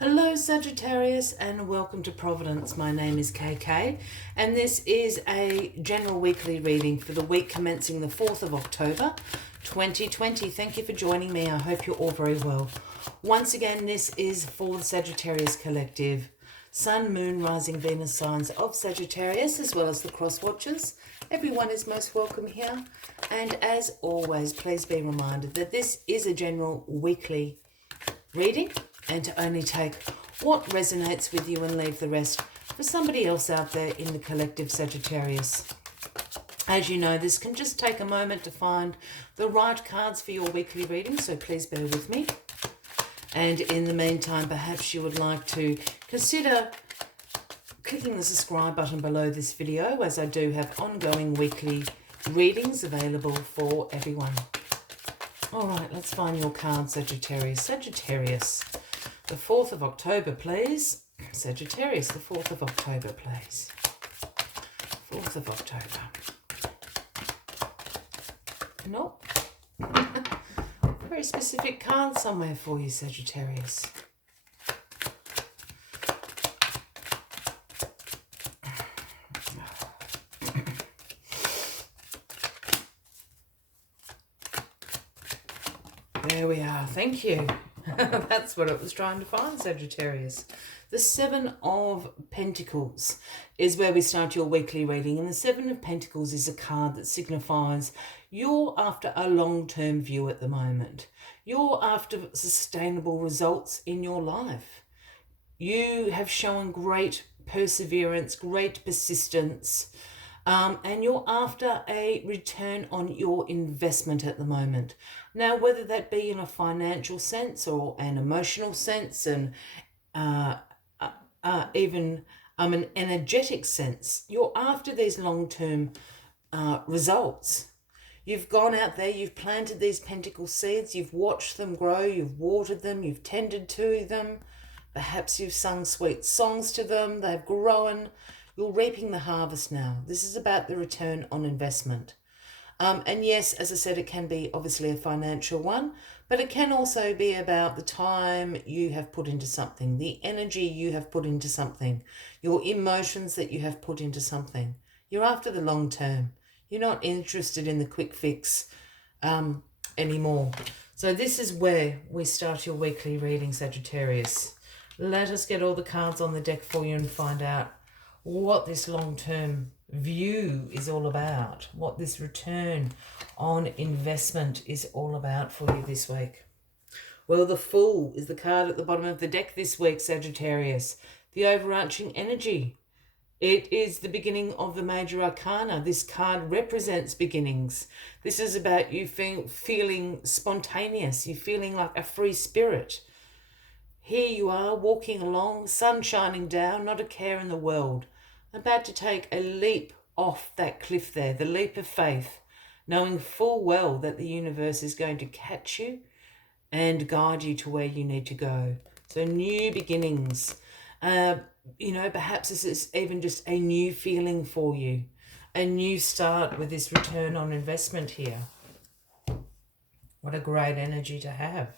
Hello Sagittarius and welcome to Providence. My name is KK and this is a general weekly reading for the week commencing the 4th of October 2020. Thank you for joining me. I hope you're all very well. Once again, this is for the Sagittarius Collective, Sun, Moon, Rising, Venus signs of Sagittarius as well as the cross watchers. Everyone is most welcome here, and as always, please be reminded that this is a general weekly reading and to only take what resonates with you and leave the rest for somebody else out there in the collective Sagittarius. As you know, this can just take a moment to find the right cards for your weekly reading, so please bear with me. And in the meantime, perhaps you would like to consider clicking the subscribe button below this video, as I do have ongoing weekly readings available for everyone. All right, let's find your card, Sagittarius. Sagittarius, the 4th of October, please. Sagittarius, the 4th of October, please. 4th of October. Nope. Very specific card somewhere for you, Sagittarius. There we are. Thank you. That's what it was trying to find, Sagittarius. The 7 of Pentacles is where we start your weekly reading. And the 7 of Pentacles is a card that signifies you're after a long-term view at the moment. You're after sustainable results in your life. You have shown great perseverance, great persistence, and you're after a return on your investment at the moment. Now, whether that be in a financial sense or an emotional sense and even an energetic sense, you're after these long-term results. You've gone out there, you've planted these pentacle seeds, you've watched them grow, you've watered them, you've tended to them. Perhaps you've sung sweet songs to them, they've grown. You're reaping the harvest now. This is about the return on investment. And yes, as I said, it can be obviously a financial one, but it can also be about the time you have put into something, the energy you have put into something, your emotions that you have put into something. You're after the long term. You're not interested in the quick fix anymore. So this is where we start your weekly reading, Sagittarius. Let us get all the cards on the deck for you and find out what this long-term view is all about, what this return on investment is all about for you this week. Well, the Fool is the card at the bottom of the deck this week, Sagittarius. The overarching energy. It is the beginning of the major arcana. This card represents beginnings. This is about you feeling spontaneous. You're feeling like a free spirit. Here you are walking along, sun shining down, not a care in the world. About to take a leap off that cliff there, the leap of faith, knowing full well that the universe is going to catch you and guide you to where you need to go. So new beginnings. Perhaps this is even just a new feeling for you, a new start with this return on investment here. What a great energy to have.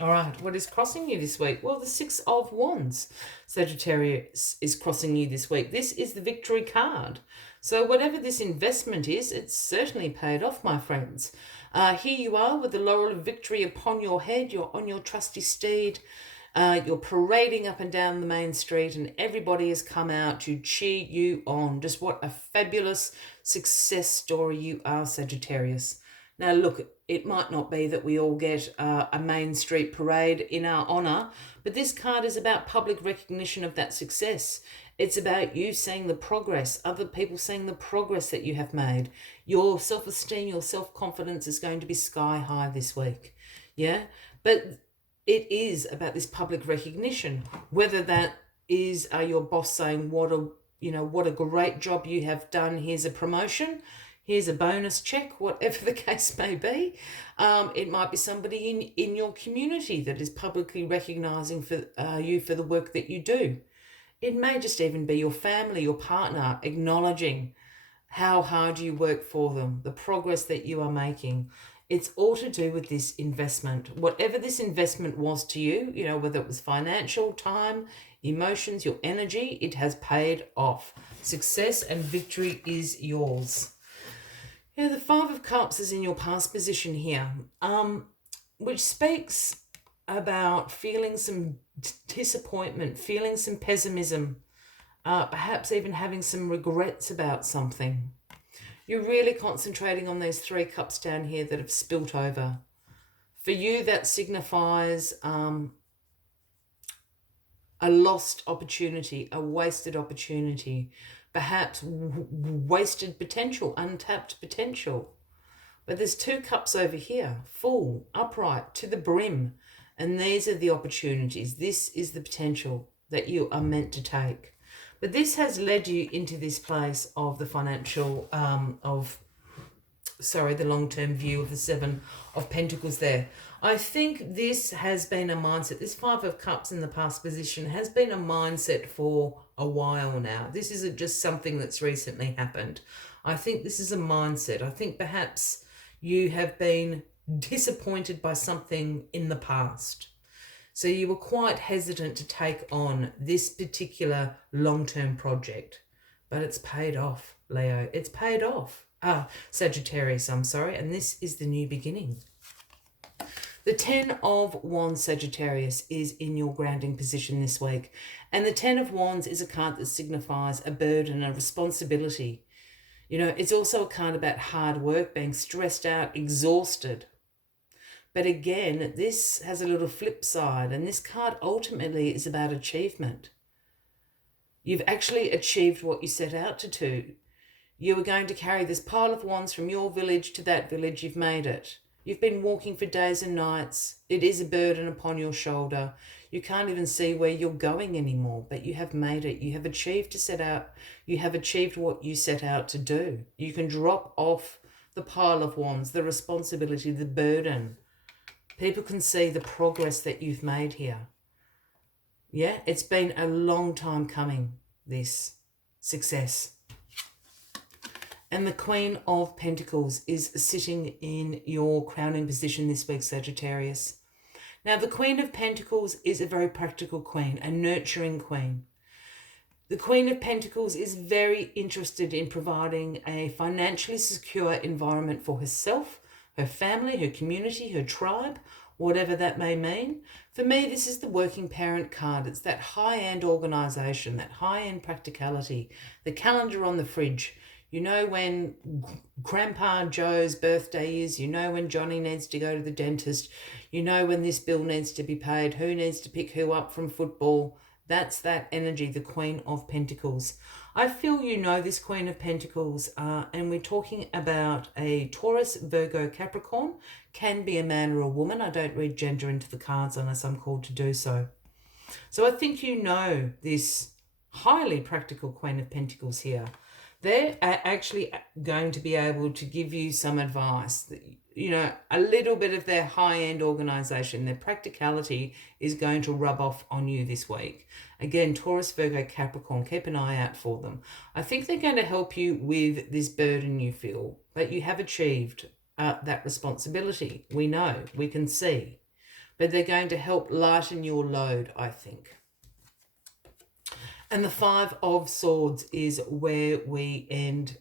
All right, what is crossing you this week? Well, the 6 of Wands, Sagittarius, is crossing you this week. This is the victory card. So whatever this investment is, it's certainly paid off, my friends. Here you are with the laurel of victory upon your head. You're on your trusty steed. You're parading up and down the main street and everybody has come out to cheer you on. Just what a fabulous success story you are, Sagittarius. Now, look, it might not be that we all get a main street parade in our honour, but this card is about public recognition of that success. It's about you seeing the progress, other people seeing the progress that you have made. Your self-esteem, your self-confidence is going to be sky high this week. Yeah, but it is about this public recognition, whether that is your boss saying, what a great job you have done, here's a promotion, here's a bonus check, whatever the case may be. It might be somebody in your community that is publicly recognising for you for the work that you do. It may just even be your family, your partner, acknowledging how hard you work for them, the progress that you are making. it's all to do with this investment. Whatever this investment was to you, you know, whether it was financial, time, emotions, your energy, it has paid off. Success and victory is yours. Yeah, the Five of Cups is in your past position here, which speaks about feeling some disappointment, feeling some pessimism, perhaps even having some regrets about something. You're really concentrating on those 3 cups down here that have spilt over. For you, that signifies a lost opportunity, a wasted opportunity, perhaps wasted potential, untapped potential. But there's 2 cups over here, full, upright, to the brim. And these are the opportunities. This is the potential that you are meant to take. But this has led you into this place of the financial, the long-term view of the 7 of Pentacles there. I think this has been a mindset. This 5 of Cups in the past position has been a mindset for a while now. This isn't just something that's recently happened. I think this is a mindset. I think perhaps you have been disappointed by something in the past. So you were quite hesitant to take on this particular long-term project. But it's paid off, Leo. It's paid off. Sagittarius, I'm sorry. And this is the new beginning. The 10 of Wands, Sagittarius, is in your grounding position this week. And the 10 of Wands is a card that signifies a burden, a responsibility. You know, it's also a card about hard work, being stressed out, exhausted. But again, this has a little flip side, and this card ultimately is about achievement. You've actually achieved what you set out to do. You were going to carry this pile of wands from your village to that village. You've made it. You've been walking for days and nights. It is a burden upon your shoulder. You can't even see where you're going anymore, but you have made it. You have achieved you have achieved what you set out to do. You can drop off the pile of wands, the responsibility, the burden. People can see the progress that you've made here. Yeah, it's been a long time coming, this success. And the Queen of Pentacles is sitting in your crowning position this week, Sagittarius. Now, the Queen of Pentacles is a very practical queen, a nurturing queen. The Queen of Pentacles is very interested in providing a financially secure environment for herself, her family, her community, her tribe, whatever that may mean. For me, this is the working parent card. It's that high-end organisation, that high-end practicality, the calendar on the fridge. You know when Grandpa Joe's birthday is. You know when Johnny needs to go to the dentist. You know when this bill needs to be paid. Who needs to pick who up from football. That's that energy, the Queen of Pentacles. I feel you know this Queen of Pentacles, and we're talking about a Taurus, Virgo, Capricorn. Can be a man or a woman. I don't read gender into the cards unless I'm called to do so. So I think you know this highly practical Queen of Pentacles here. They're actually going to be able to give you some advice. You know, a little bit of their high-end organisation, their practicality is going to rub off on you this week. Again, Taurus, Virgo, Capricorn, keep an eye out for them. I think they're going to help you with this burden you feel, but you have achieved that responsibility. We know, we can see, but they're going to help lighten your load, I think. And the 5 of Swords is where we end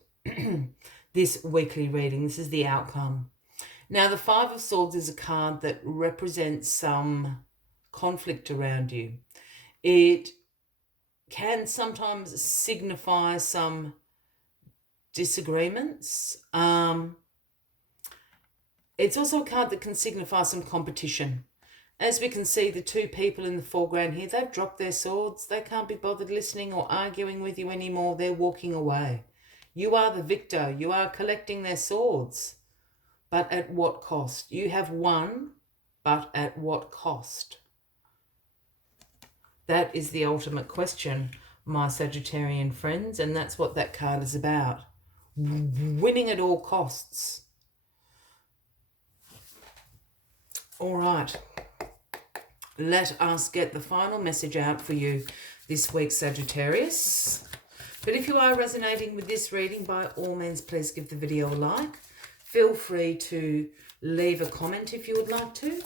this weekly reading. This is the outcome. Now, the 5 of Swords is a card that represents some conflict around you. It can sometimes signify some disagreements. It's also a card that can signify some competition. As we can see, the 2 people in the foreground here, they've dropped their swords. They can't be bothered listening or arguing with you anymore. They're walking away. You are the victor. You are collecting their swords. But at what cost? You have won, but at what cost? That is the ultimate question, my Sagittarian friends, and that's what that card is about. Winning at all costs. All right. Let us get the final message out for you this week, Sagittarius. But if you are resonating with this reading, by all means, please give the video a like. Feel free to leave a comment if you would like to.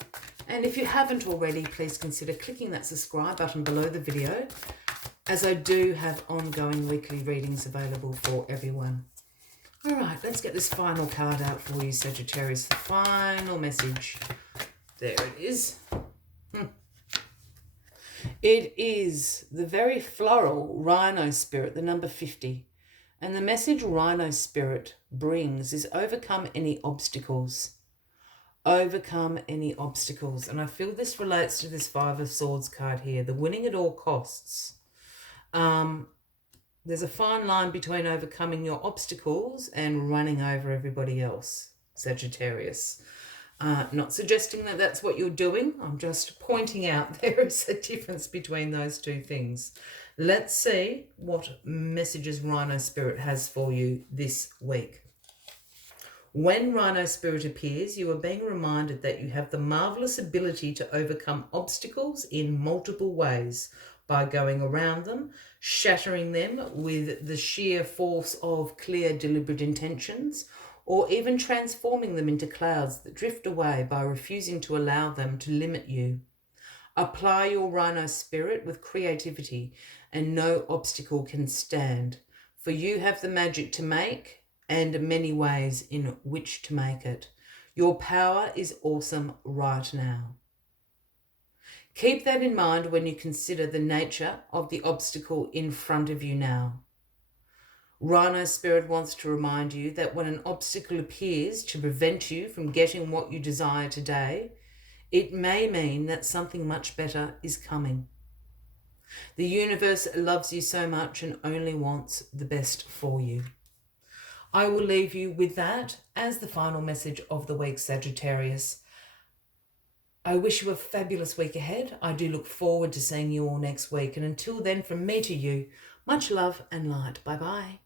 And if you haven't already, please consider clicking that subscribe button below the video, as I do have ongoing weekly readings available for everyone. All right, let's get this final card out for you, Sagittarius. The final message. There it is. It is the very floral Rhino Spirit, the number 50. And the message Rhino Spirit brings is overcome any obstacles. Overcome any obstacles. And I feel this relates to this Five of Swords card here, the winning at all costs. There's a fine line between overcoming your obstacles and running over everybody else, Sagittarius. Not suggesting that that's what you're doing. I'm just pointing out there is a difference between those two things. Let's see what messages Rhino Spirit has for you this week. When Rhino Spirit appears, you are being reminded that you have the marvelous ability to overcome obstacles in multiple ways by going around them, shattering them with the sheer force of clear, deliberate intentions, or even transforming them into clouds that drift away by refusing to allow them to limit you. Apply your Rhino Spirit with creativity, and no obstacle can stand, for you have the magic to make and many ways in which to make it. Your power is awesome right now. Keep that in mind when you consider the nature of the obstacle in front of you now. Rhino Spirit wants to remind you that when an obstacle appears to prevent you from getting what you desire today, it may mean that something much better is coming. The universe loves you so much and only wants the best for you. I will leave you with that as the final message of the week, Sagittarius. I wish you a fabulous week ahead. I do look forward to seeing you all next week. And until then, from me to you, much love and light. Bye-bye.